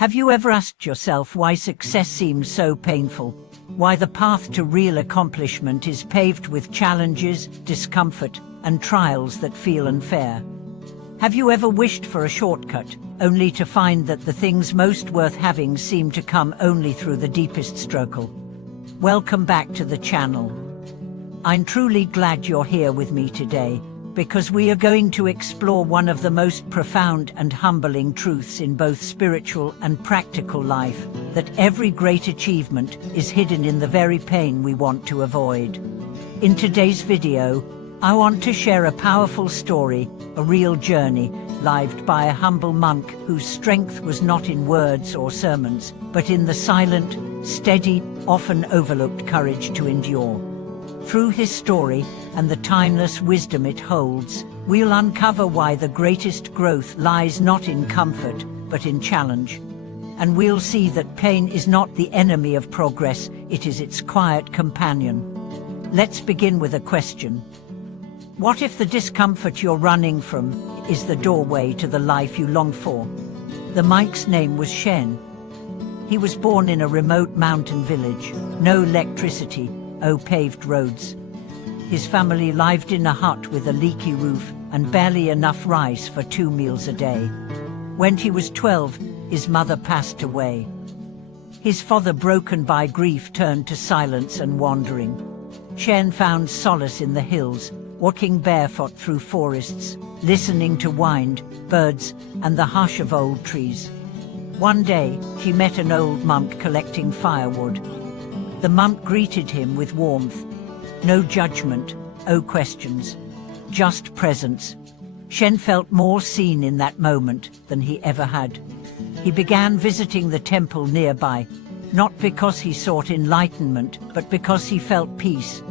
Have you ever asked yourself why success seems so painful? Why the path to real accomplishment is paved with challenges, discomfort, and trials that feel unfair? Have you ever wished for a shortcut, only to find that the things most worth having seem to come only through the deepest struggle? Welcome back to the channel. I'm truly glad you're here with me today, because we are going to explore one of the most profound and humbling truths in both spiritual and practical life, that every great achievement is hidden in the very pain we want to avoid. In today's video, I want to share a powerful story, a real journey, lived by a humble monk whose strength was not in words or sermons, but in the silent, steady, often overlooked courage to endure. Through his story and the timeless wisdom it holds, we'll uncover why the greatest growth lies not in comfort, but in challenge. And we'll see that pain is not the enemy of progress, it is its quiet companion. Let's begin with a question. What if the discomfort you're running from is the doorway to the life you long for? The monk's name was Shen. He was born in a remote mountain village, no electricity, no paved roads. His family lived in a hut with a leaky roof and barely enough rice for 2 meals a day. When he was 12, his mother passed away. His father, broken by grief, turned to silence and wandering. Shen found solace in the hills, walking barefoot through forests, listening to wind, birds, and the hush of old trees. One day, he met an old monk collecting firewood. The monk greeted him with warmth. No judgment, no questions, just presence. Shen felt more seen in that moment than he ever had. He began visiting the temple nearby, not because he sought enlightenment, but because he felt peace.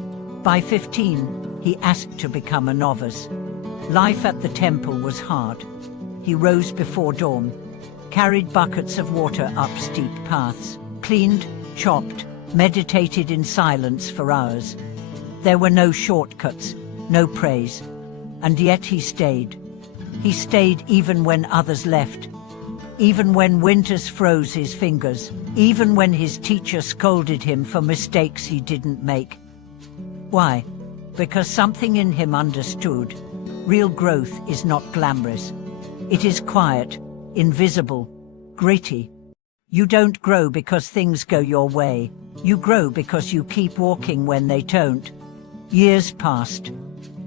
By 15, he asked to become a novice. Life at the temple was hard. He rose before dawn, carried buckets of water up steep paths, cleaned, chopped, meditated in silence for hours. There were no shortcuts, no praise, and yet he stayed. He stayed even when others left, even when winters froze his fingers, even when his teacher scolded him for mistakes he didn't make. Why? Because something in him understood. Real growth is not glamorous. It is quiet, invisible, gritty. You don't grow because things go your way. You grow because you keep walking when they don't. Years passed.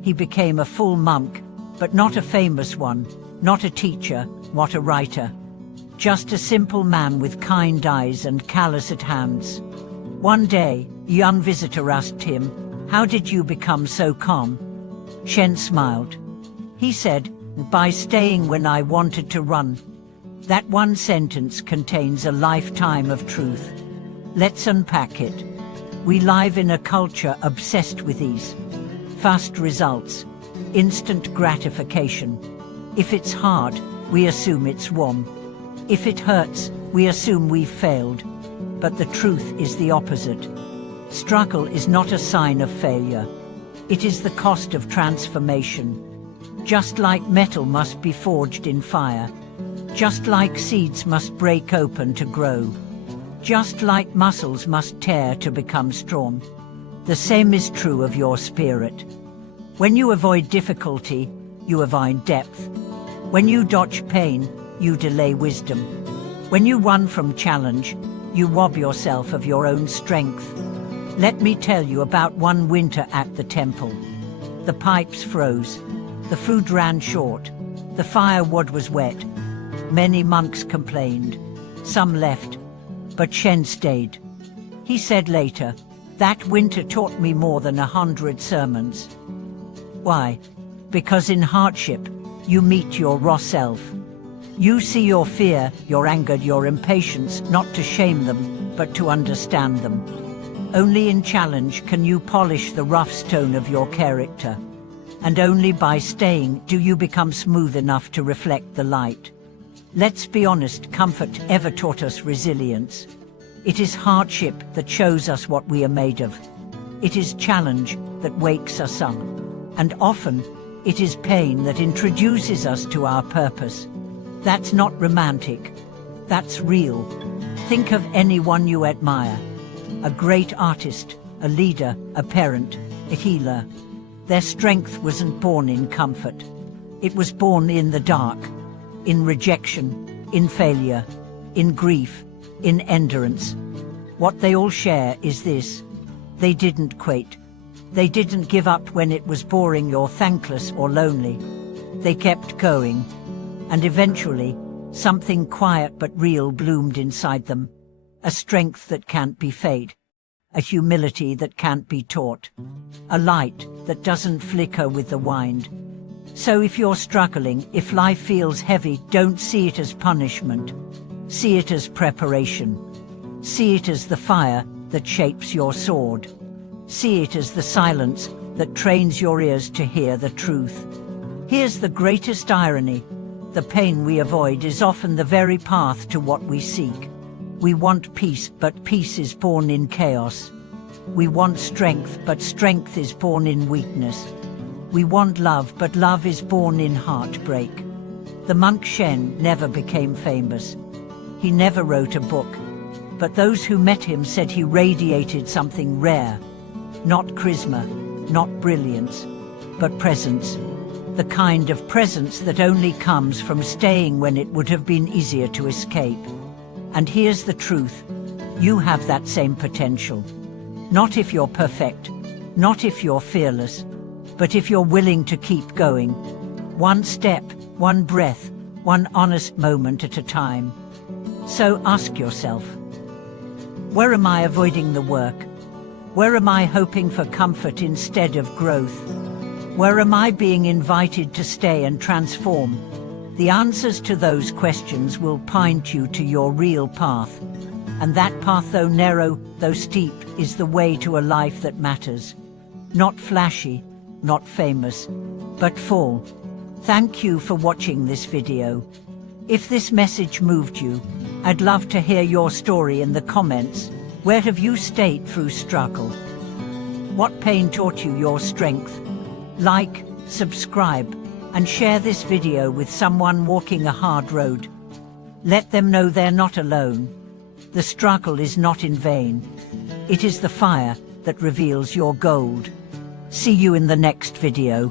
He became a full monk, but not a famous one, not a teacher, not a writer. Just a simple man with kind eyes and calloused hands. One day, a young visitor asked him, "How did you become so calm?" Shen smiled. He said, "By staying when I wanted to run." That one sentence contains a lifetime of truth. Let's unpack it. We live in a culture obsessed with ease. Fast results, instant gratification. If it's hard, we assume it's warm. If it hurts, we assume we've failed. But the truth is the opposite. Struggle is not a sign of failure. It is the cost of transformation. Just like metal must be forged in fire, just like seeds must break open to grow, just like muscles must tear to become strong, the same is true of your spirit. When you avoid difficulty, you avoid depth. When you dodge pain, you delay wisdom. When you run from challenge, you rob yourself of your own strength. Let me tell you about one winter at the temple. The pipes froze, the food ran short, the firewood was wet. Many monks complained, some left, but Shen stayed. He said later, "That winter taught me more than 100 sermons." Why? Because in hardship, you meet your raw self. You see your fear, your anger, your impatience, not to shame them, but to understand them. Only in challenge can you polish the rough stone of your character. And only by staying do you become smooth enough to reflect the light. Let's be honest, comfort ever taught us resilience. It is hardship that shows us what we are made of. It is challenge that wakes us up. And often, it is pain that introduces us to our purpose. That's not romantic. That's real. Think of anyone you admire. A great artist, a leader, a parent, a healer. Their strength wasn't born in comfort. It was born in the dark, in rejection, in failure, in grief, in endurance. What they all share is this: they didn't quit. They didn't give up when it was boring or thankless or lonely. They kept going. And eventually, something quiet but real bloomed inside them. A strength that can't be faked. A humility that can't be taught. A light that doesn't flicker with the wind. So if you're struggling, if life feels heavy, don't see it as punishment. See it as preparation. See it as the fire that shapes your sword. See it as the silence that trains your ears to hear the truth. Here's the greatest irony. The pain we avoid is often the very path to what we seek. We want peace, but peace is born in chaos. We want strength, but strength is born in weakness. We want love, but love is born in heartbreak. The monk Shen never became famous. He never wrote a book. But those who met him said he radiated something rare. Not charisma, not brilliance, but presence. The kind of presence that only comes from staying when it would have been easier to escape. And here's the truth: you have that same potential. Not if you're perfect, not if you're fearless, but if you're willing to keep going. One step, one breath, one honest moment at a time. So ask yourself, where am I avoiding the work? Where am I hoping for comfort instead of growth? Where am I being invited to stay and transform? The answers to those questions will point you to your real path. And that path, though narrow, though steep, is the way to a life that matters. Not flashy, not famous, but full. Thank you for watching this video. If this message moved you, I'd love to hear your story in the comments. Where have you stayed through struggle? What pain taught you your strength? Like, subscribe, and share this video with someone walking a hard road. Let them know they're not alone. The struggle is not in vain. It is the fire that reveals your gold. See you in the next video.